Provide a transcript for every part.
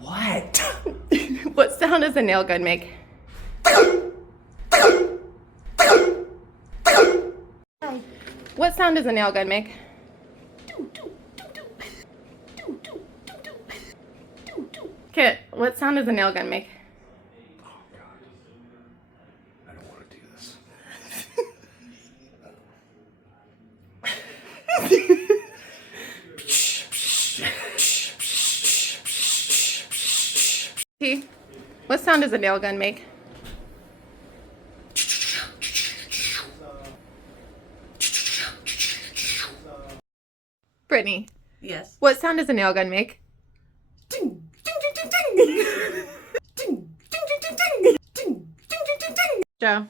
What? What sound does a nail gun make? What sound does a nail gun make? Kit, what sound does a nail gun make? Oh God. I don't want to do this. T, what sound does a nail gun make? Brittany, Yes. what sound does a nail gun make? Ding, ding, ding, ding, ding. Ding, ding, ding, ding, ding. Ding, ding, ding, ding, ding. Joe,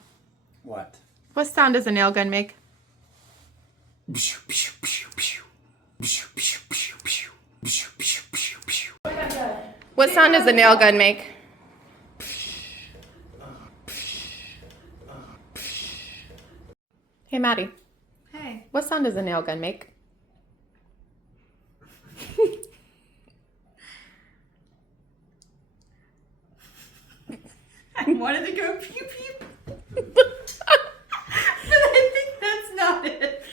What? what sound does a nail gun make? What sound does a nail gun make? Hey, Maddie, Hey. what sound does a nail gun make? I wanted to go pew pew. But I think that's not it.